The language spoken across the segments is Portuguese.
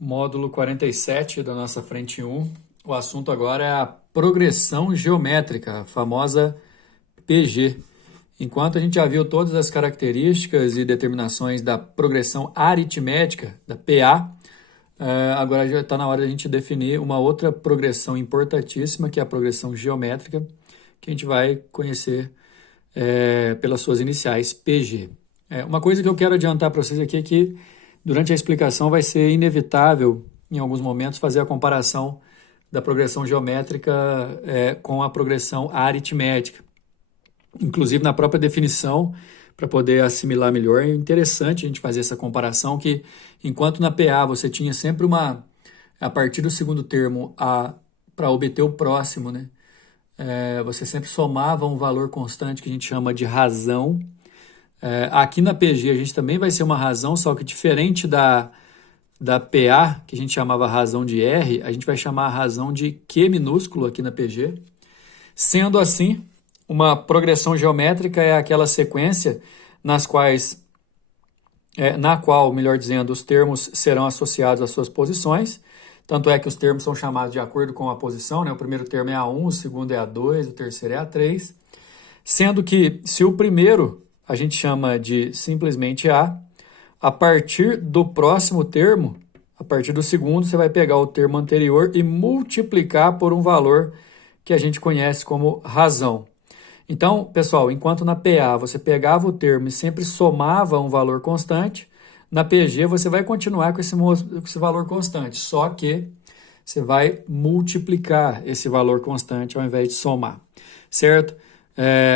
Módulo 47 da nossa frente 1. O assunto agora é a progressão geométrica, a famosa PG. Enquanto a gente já viu todas as características e determinações da progressão aritmética, da PA, agora já está na hora de a gente definir uma outra progressão importantíssima, que é a progressão geométrica, que a gente vai conhecer pelas suas iniciais, PG. Uma coisa que eu quero adiantar para vocês aqui é que durante a explicação vai ser inevitável, em alguns momentos, fazer a comparação da progressão geométrica com a progressão aritmética. Inclusive, na própria definição, para poder assimilar melhor, é interessante a gente fazer essa comparação que, enquanto na PA você tinha sempre a partir do segundo termo, para obter o próximo, né? Você sempre somava um valor constante que a gente chama de razão. Aqui na PG a gente também vai ser uma razão, só que diferente da PA, que a gente chamava razão de R, a gente vai chamar a razão de Q minúsculo aqui na PG. Sendo assim, uma progressão geométrica é aquela sequência na qual, melhor dizendo, os termos serão associados às suas posições. Tanto é que os termos são chamados de acordo com a posição, né? O primeiro termo é A1, o segundo é A2, o terceiro é A3. Sendo que, se o primeiro a gente chama de simplesmente a partir do próximo termo, a partir do segundo, você vai pegar o termo anterior e multiplicar por um valor que a gente conhece como razão. Então, pessoal, enquanto na PA você pegava o termo e sempre somava um valor constante, na PG você vai continuar com esse valor constante, só que você vai multiplicar esse valor constante ao invés de somar, certo?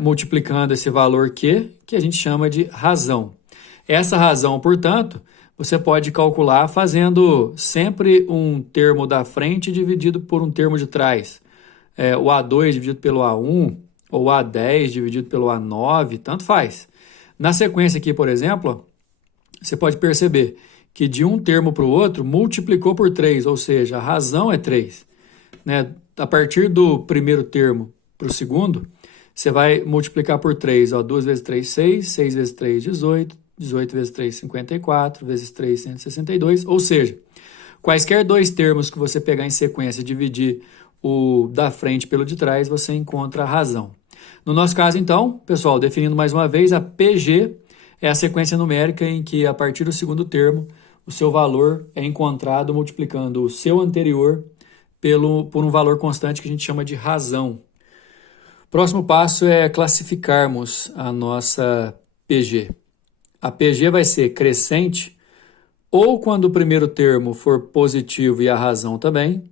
Multiplicando esse valor Q, que a gente chama de razão. Essa razão, portanto, você pode calcular fazendo sempre um termo da frente dividido por um termo de trás. O A2 dividido pelo A1, ou A10 dividido pelo A9, tanto faz. Na sequência aqui, por exemplo, você pode perceber que de um termo para o outro multiplicou por 3, ou seja, a razão é 3. Né? A partir do primeiro termo para o segundo, você vai multiplicar por 3. 2 vezes 3, 6. 6 vezes 3, 18. 18 vezes 3, 54. Vezes 3, 162. Ou seja, quaisquer dois termos que você pegar em sequência e dividir o da frente pelo de trás, você encontra a razão. No nosso caso, então, pessoal, definindo mais uma vez, a PG é a sequência numérica em que, a partir do segundo termo, o seu valor é encontrado multiplicando o seu anterior por um valor constante que a gente chama de razão. Próximo passo é classificarmos a nossa PG. A PG vai ser crescente ou quando o primeiro termo for positivo e a razão também,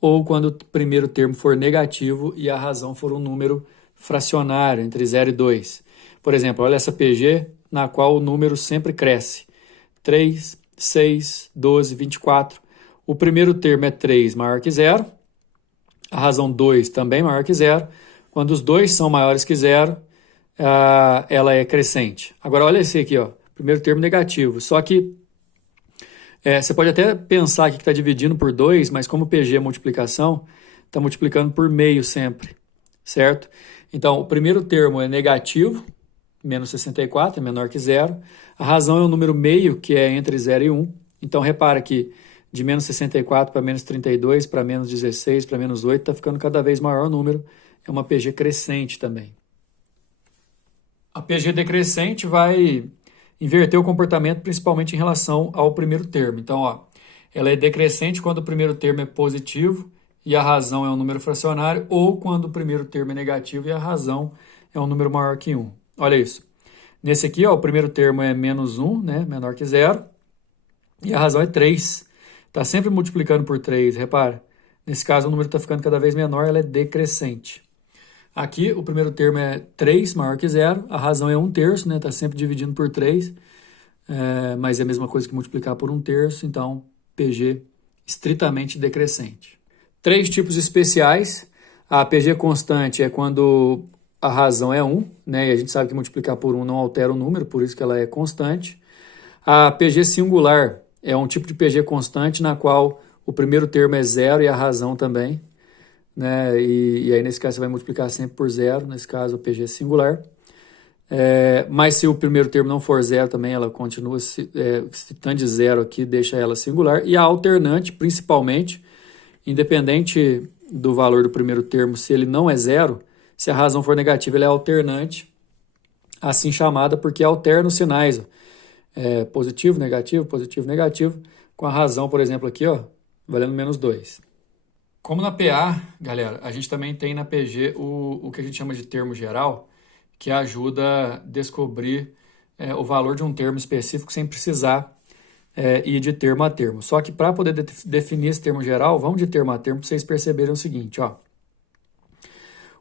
ou quando o primeiro termo for negativo e a razão for um número fracionário, entre 0 e 2. Por exemplo, olha essa PG na qual o número sempre cresce. 3, 6, 12, 24. O primeiro termo é 3 maior que 0, a razão 2 também maior que 0. Quando os dois são maiores que 0, ela é crescente. Agora, olha esse aqui, ó, primeiro termo negativo. Só que você pode até pensar que está dividindo por 2, mas como PG é multiplicação, está multiplicando por meio sempre, certo? Então, o primeiro termo é negativo, menos 64, é menor que 0. A razão é o número meio, que é entre 0 e 1. Então, repara que de menos 64 para menos 32, para menos 16, para menos 8, está ficando cada vez maior o número. É uma PG crescente também. A PG decrescente vai inverter o comportamento principalmente em relação ao primeiro termo. Então, ó, ela é decrescente quando o primeiro termo é positivo e a razão é um número fracionário, ou quando o primeiro termo é negativo e a razão é um número maior que 1. Olha isso. Nesse aqui, ó, o primeiro termo é menos 1, né, menor que 0, e a razão é 3. Está sempre multiplicando por 3, repara. Nesse caso, o número está ficando cada vez menor, ela é decrescente. Aqui, o primeiro termo é 3 maior que 0, a razão é 1/3, né? Está sempre dividindo por 3, mas é a mesma coisa que multiplicar por 1/3, então PG estritamente decrescente. 3 tipos especiais. A PG constante é quando a razão é 1, né? E a gente sabe que multiplicar por 1 não altera o número, por isso que ela é constante. A PG singular é um tipo de PG constante na qual o primeiro termo é 0 e a razão também. Né? E aí, nesse caso, você vai multiplicar sempre por 0, nesse caso, o PG é singular. Mas se o primeiro termo não for zero também, ela continua citando de zero aqui, deixa ela singular. E a alternante, principalmente, independente do valor do primeiro termo, se ele não é zero, se a razão for negativa, ela é alternante, assim chamada, porque alterna os sinais. Ó. Positivo, negativo, com a razão, por exemplo, aqui, ó, valendo -2. Como na PA, galera, a gente também tem na PG o que a gente chama de termo geral, que ajuda a descobrir o valor de um termo específico sem precisar ir de termo a termo. Só que para poder definir esse termo geral, vamos de termo a termo para vocês perceberem o seguinte, ó.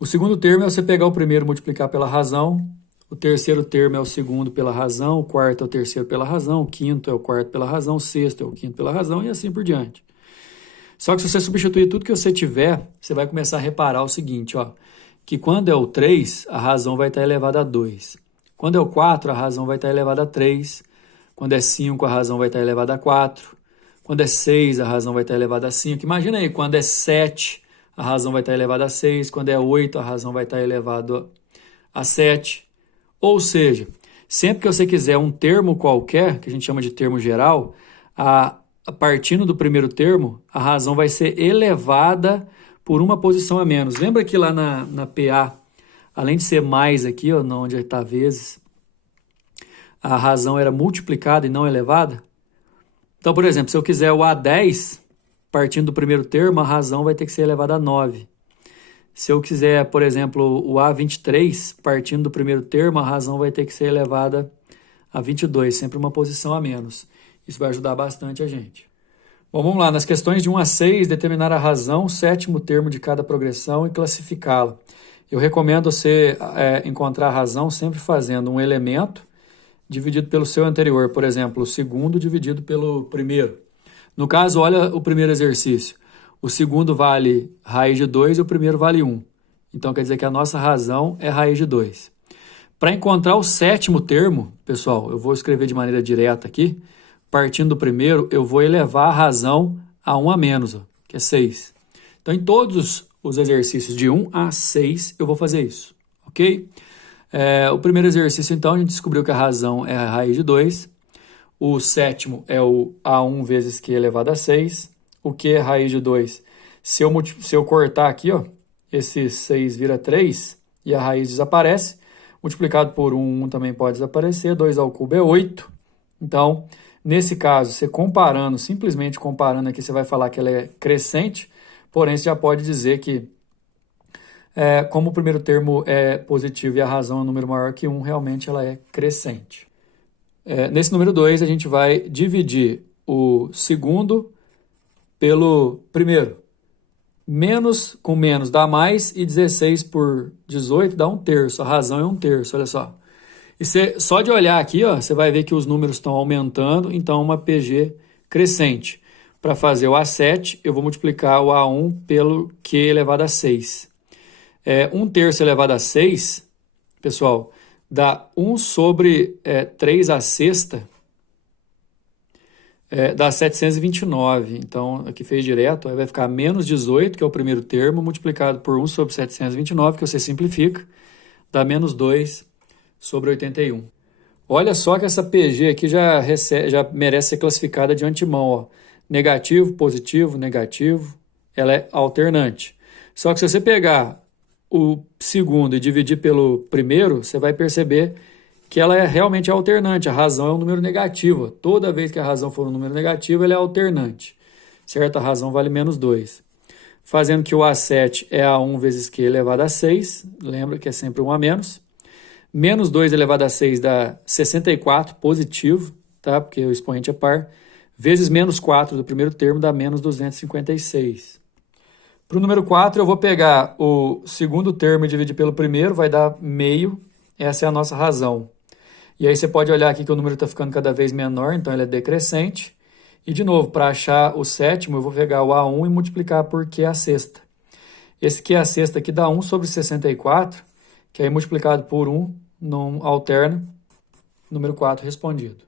O segundo termo é você pegar o primeiro e multiplicar pela razão, o terceiro termo é o segundo pela razão, o quarto é o terceiro pela razão, o quinto é o quarto pela razão, o sexto é o quinto pela razão e assim por diante. Só que se você substituir tudo que você tiver, você vai começar a reparar o seguinte, ó, que quando é o 3, a razão vai estar elevada a 2. Quando é o 4, a razão vai estar elevada a 3. Quando é 5, a razão vai estar elevada a 4. Quando é 6, a razão vai estar elevada a 5. Imagina aí, quando é 7, a razão vai estar elevada a 6. Quando é 8, a razão vai estar elevada a 7. Ou seja, sempre que você quiser um termo qualquer, que a gente chama de termo geral, partindo do primeiro termo, a razão vai ser elevada por uma posição a menos. Lembra que lá na PA, além de ser mais aqui, ó, onde está vezes, a razão era multiplicada e não elevada? Então, por exemplo, se eu quiser o A10, partindo do primeiro termo, a razão vai ter que ser elevada a 9. Se eu quiser, por exemplo, o A23, partindo do primeiro termo, a razão vai ter que ser elevada a 22, sempre uma posição a menos. Isso vai ajudar bastante a gente. Bom, vamos lá. Nas questões de 1 a 6, determinar a razão, o sétimo termo de cada progressão e classificá-la. Eu recomendo você encontrar a razão sempre fazendo um elemento dividido pelo seu anterior. Por exemplo, o segundo dividido pelo primeiro. No caso, olha o primeiro exercício. O segundo vale raiz de 2 e o primeiro vale 1. Então, quer dizer que a nossa razão é raiz de 2. Para encontrar o sétimo termo, pessoal, eu vou escrever de maneira direta aqui. Partindo do primeiro, eu vou elevar a razão a 1 a menos, ó, que é 6. Então, em todos os exercícios de 1 a 6, eu vou fazer isso, ok? O primeiro exercício, então, a gente descobriu que a razão é a raiz de 2. O sétimo é o A1 vezes Q elevado a 6. O Q é raiz de 2. Se eu cortar aqui, ó, esse 6 vira 3 e a raiz desaparece. Multiplicado por 1 também pode desaparecer. 2 ao cubo é 8. Então, nesse caso, você simplesmente comparando aqui, você vai falar que ela é crescente. Porém, você já pode dizer que, como o primeiro termo é positivo e a razão é um número maior que 1, realmente ela é crescente. Nesse número 2, a gente vai dividir o segundo pelo primeiro. Menos com menos dá mais e 16 por 18 dá 1/3. A razão é 1/3, olha só. E só de olhar aqui, ó, você vai ver que os números estão aumentando, então uma PG crescente. Para fazer o A7, eu vou multiplicar o A1 pelo Q elevado a 6. 1/3 elevado a 6, pessoal, dá 1 sobre 3 à sexta, dá 729. Então, aqui fez direto, aí vai ficar menos 18, que é o primeiro termo, multiplicado por 1 sobre 729, que você simplifica, dá menos 2 sobre 81. Olha só que essa PG aqui já merece ser classificada de antemão, ó. Negativo, positivo, negativo, ela é alternante. Só que se você pegar o segundo e dividir pelo primeiro, você vai perceber que ela é realmente alternante. A razão é um número negativo. Toda vez que a razão for um número negativo, ela é alternante. Certo? A razão vale menos 2. Fazendo que o A7 é A1 vezes Q elevado a 6. Lembra que é sempre 1 a menos. Menos 2 elevado a 6 dá 64, positivo, tá? Porque o expoente é par. Vezes menos 4 do primeiro termo dá menos 256. Para o número 4, eu vou pegar o segundo termo e dividir pelo primeiro, vai dar meio. Essa é a nossa razão. E aí você pode olhar aqui que o número está ficando cada vez menor, então ele é decrescente. E de novo, para achar o sétimo, eu vou pegar o A1 e multiplicar por Q a sexta. Esse Q a sexta aqui dá 1 sobre 64, que aí multiplicado por 1 não alterna. Número 4 respondido.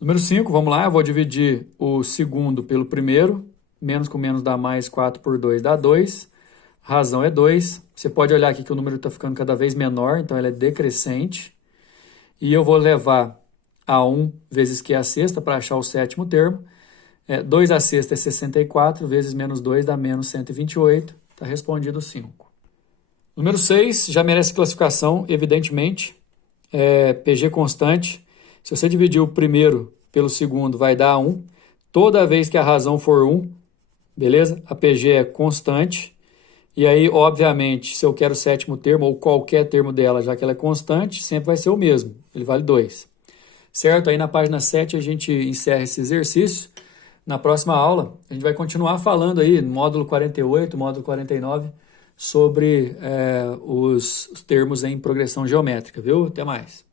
Número 5, vamos lá, eu vou dividir o segundo pelo primeiro. Menos com menos dá mais, 4 por 2 dá 2. Razão é 2. Você pode olhar aqui que o número está ficando cada vez menor, então ele é decrescente. e eu vou levar A1 vezes Q à sexta para achar o sétimo termo. 2 à sexta é 64, vezes menos 2 dá menos 128. Está respondido 5. Número 6, já merece classificação, evidentemente. PG constante. Se você dividir o primeiro pelo segundo, vai dar 1. Toda vez que a razão for 1, beleza? A PG é constante. E aí, obviamente, se eu quero o sétimo termo, ou qualquer termo dela, já que ela é constante, sempre vai ser o mesmo. Ele vale 2. Certo? Aí na página 7 a gente encerra esse exercício. Na próxima aula, a gente vai continuar falando aí, no módulo 48, módulo 49, sobre os termos em progressão geométrica, viu? Até mais.